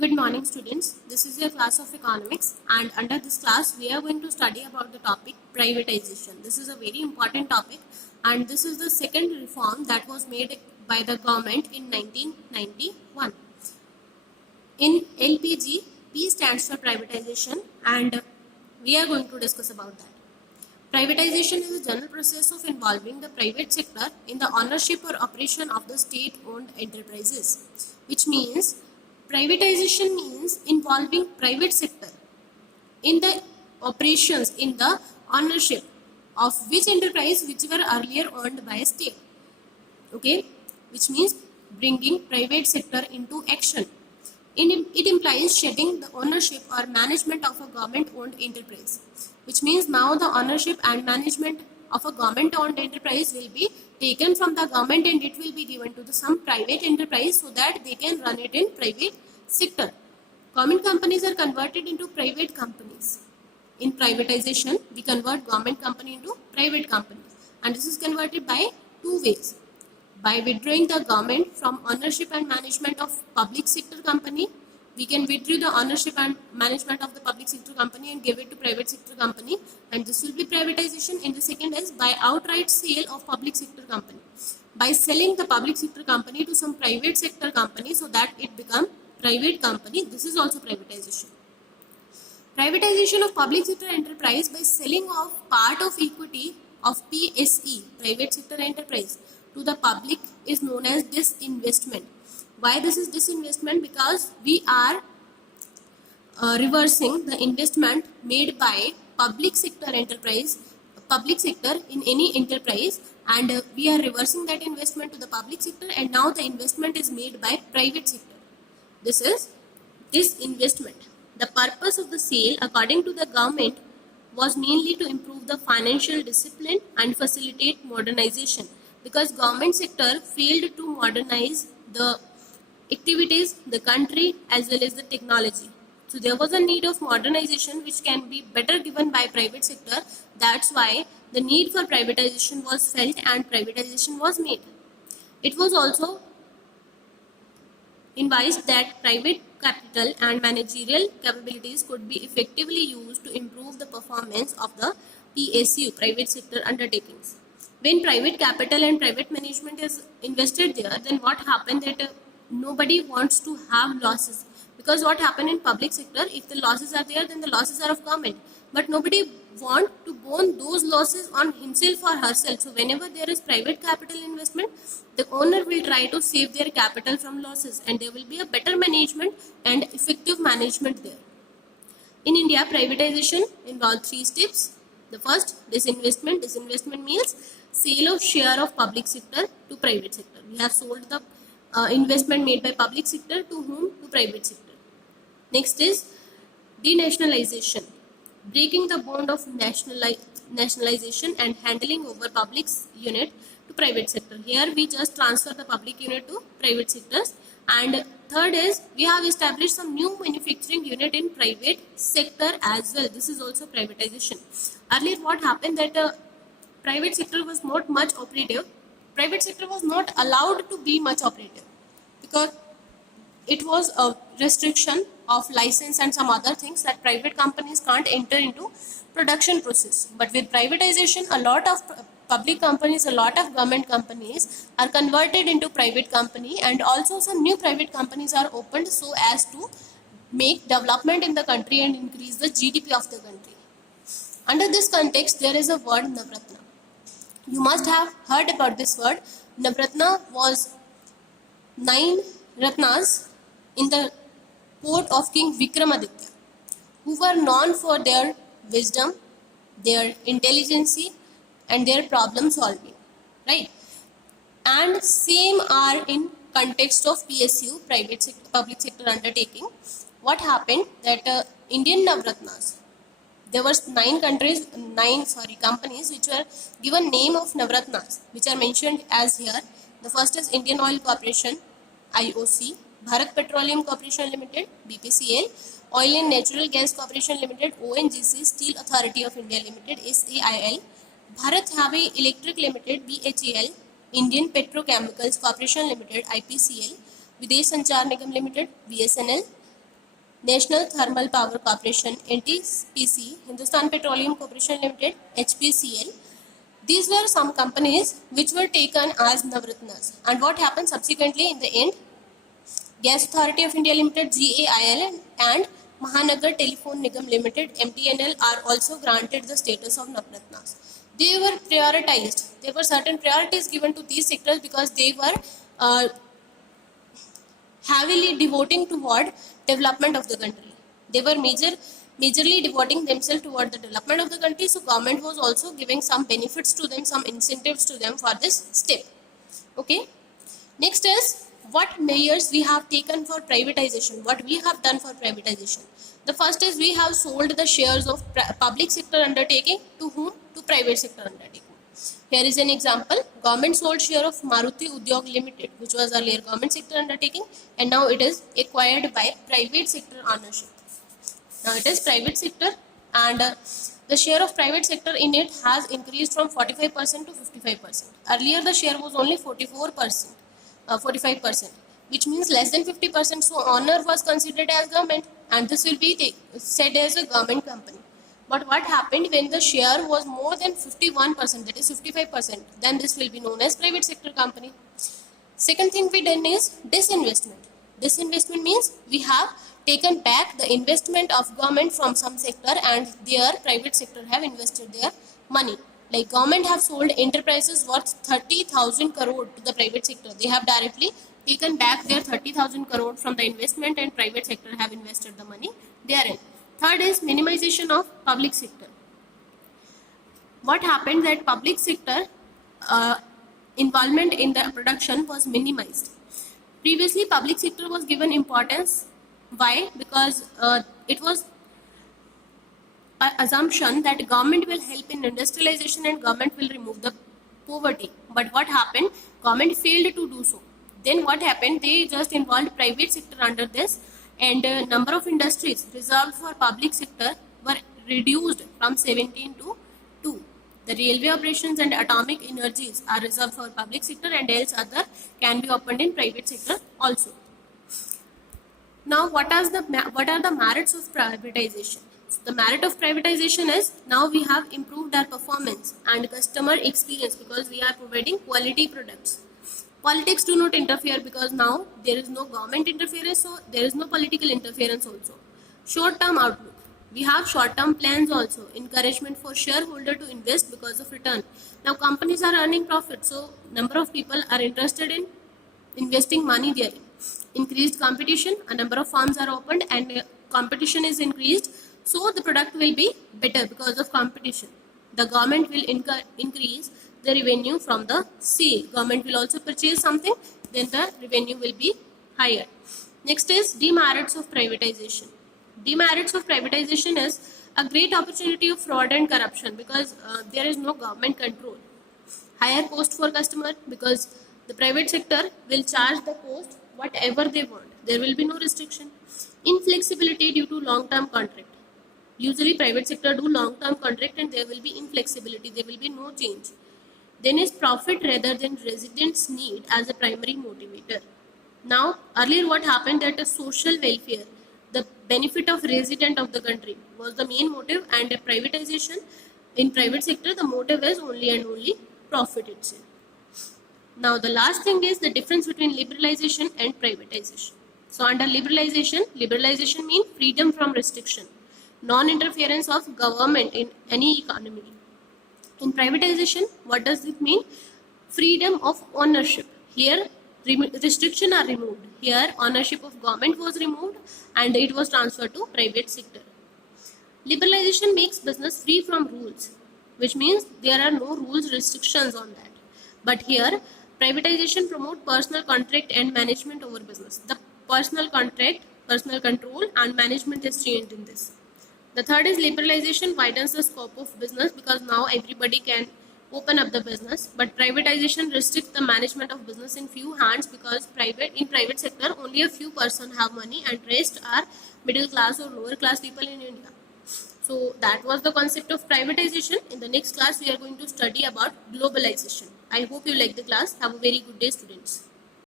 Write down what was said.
Good morning students. This is your class of economics and under this class we are going to study about the topic privatization. This is a very important topic and this is the second reform that was made by the government in 1991. In LPG, P stands for privatization and we are going to discuss about that. Privatization is a general process of involving the private sector in the ownership or operation of the state-owned enterprises, which means privatization means involving private sector in the operations, in the ownership of which enterprise which were earlier owned by a state. Okay, which means bringing private sector into action. It implies shedding the ownership or management of a government-owned enterprise, which means now the ownership and management of a government-owned enterprise will be taken from the government and it will be given to some private enterprise so that they can run it in private sector. Government companies are converted into private companies. In privatization, we convert government company into private companies, and this is converted by two ways. By withdrawing the government from ownership and management of public sector company, we can withdraw the ownership and management of the public sector company and give it to private sector company, and this will be privatization. And the second is by outright sale of public sector company. By selling the public sector company to some private sector company so that it become private company, this is also privatization. Privatization of public sector enterprise by selling of part of equity of PSE, private sector enterprise, to the public is known as disinvestment. Why this is disinvestment? Because we are reversing the investment made by public sector enterprise, public sector in any enterprise, and we are reversing that investment to the public sector, and now the investment is made by private sector. This is disinvestment. The purpose of the sale, according to the government, was mainly to improve the financial discipline and facilitate modernization, because government sector failed to modernize the activities, the country as well as the technology. So there was a need of modernization which can be better given by private sector. That's why the need for privatization was felt and privatization was made. It was also advised that private capital and managerial capabilities could be effectively used to improve the performance of the PSU, private sector undertakings. When private capital and private management is invested there, then what happened that nobody wants to have losses, because what happened in public sector, if the losses are there, then the losses are of government, but nobody want to borne those losses on himself or herself. So whenever there is private capital investment, the owner will try to save their capital from losses, and there will be a better management and effective management there. In India, privatization involves three steps. The first, disinvestment. Disinvestment means sale of share of public sector to private sector. We have sold the investment made by public sector to whom? To private sector. Next is denationalization, breaking the bond of nationalization and handling over public unit to private sector. Here we just transfer the public unit to private sectors. And third is we have established some new manufacturing unit in private sector as well. This is also privatization. Earlier what happened that private sector was not much operative. Private sector was not allowed to be much operative because it was a restriction of license and some other things that private companies can't enter into production process. But with privatization, a lot of public companies, a lot of government companies are converted into private company, and also some new private companies are opened so as to make development in the country and increase the GDP of the country. Under this context, there is a word Navratna. You must have heard about this word. Navratna was 9 Ratnas in the court of King Vikramaditya, who were known for their wisdom, their intelligence, and their problem solving, right? And same are in context of PSU, private sector, public sector undertaking. What happened that Indian Navratnas, there were 9 companies which were given name of Navratnas, which are mentioned as here. The first is Indian Oil Corporation, IOC, Bharat Petroleum Corporation Limited, BPCL, Oil and Natural Gas Corporation Limited, ONGC, Steel Authority of India Limited, SAIL, Bharat Heavy Electric Limited, BHEL, Indian Petrochemicals Corporation Limited, IPCL, Videsh Sanchar Nigam Limited, BSNL, National Thermal Power Corporation, NTPC, Hindustan Petroleum Corporation Limited, HPCL. These were some companies which were taken as Navratnas. And what happened subsequently in the end? Gas Authority of India Limited, GAIL, and Mahanagar Telephone Nigam Limited, MTNL, are also granted the status of Navratnas. They were prioritized. There were certain priorities given to these sectors because they were heavily devoting toward development of the country. They were majorly devoting themselves toward the development of the country. So government was also giving some benefits to them, some incentives to them for this step. Okay. Next is what measures we have taken for privatization. What we have done for privatization. The first is we have sold the shares of public sector undertaking to whom? To private sector undertaking. Here is an example. Government sold share of Maruti Udyog Limited, which was earlier government sector undertaking, and now it is acquired by private sector ownership. Now it is private sector, and the share of private sector in it has increased from 45% to 55%. Earlier the share was only 44%, 45%, which means less than 50%. So owner was considered as government, and this will be said as a government company. But what happened when the share was more than 51%, that is 55%, then this will be known as private sector company. Second thing we done is disinvestment. Disinvestment means we have taken back the investment of government from some sector and their private sector have invested their money. Like government have sold enterprises worth 30,000 crore to the private sector. They have directly taken back their 30,000 crore from the investment and private sector have invested the money therein. Third is minimization of public sector. What happened that public sector involvement in the production was minimized. Previously, public sector was given importance. Why? Because it was an assumption that government will help in industrialization and government will remove the poverty. But what happened? Government failed to do so. Then what happened? They just involved private sector under this, and number of industries reserved for public sector were reduced from 17 to 2. The railway operations and atomic energies are reserved for public sector, and else other can be opened in private sector also. Now what are the merits of privatization? The merit of privatization is now we have improved our performance and customer experience because we are providing quality products. Politics do not interfere because now there is no government interference, so there is no political interference also. Short-term outlook. We have short-term plans also. Encouragement for shareholder to invest because of return. Now companies are earning profit, so number of people are interested in investing money there. Increased competition. A number of firms are opened and competition is increased, so the product will be better because of competition. The government will increase the revenue from the sale. Government will also purchase something, then the revenue will be higher. Next is demerits of privatization. Demerits of privatization is a great opportunity of fraud and corruption because there is no government control. Higher cost for customer because the private sector will charge the cost whatever they want. There will be no restriction. Inflexibility due to long-term contract. Usually private sector do long-term contract and there will be inflexibility. There will be no change. Then is profit rather than residents' need as a primary motivator. Now, earlier what happened that a social welfare, the benefit of resident of the country was the main motive, and privatization in private sector, the motive is only and only profit itself. Now, the last thing is the difference between liberalization and privatization. So, under liberalization means freedom from restriction, non-interference of government in any economy. In privatization, what does it mean? Freedom of ownership. Here, restrictions are removed. Here, ownership of government was removed and it was transferred to private sector. Liberalization makes business free from rules, which means there are no rules restrictions on that. But here, privatization promotes personal contract and management over business. The personal contract, personal control and management is changed in this. The third is liberalization widens the scope of business because now everybody can open up the business, but privatization restricts the management of business in few hands because in private sector only a few person have money and rest are middle class or lower class people in India. So that was the concept of privatization. In the next class we are going to study about globalization. I hope you like the class. Have a very good day, students.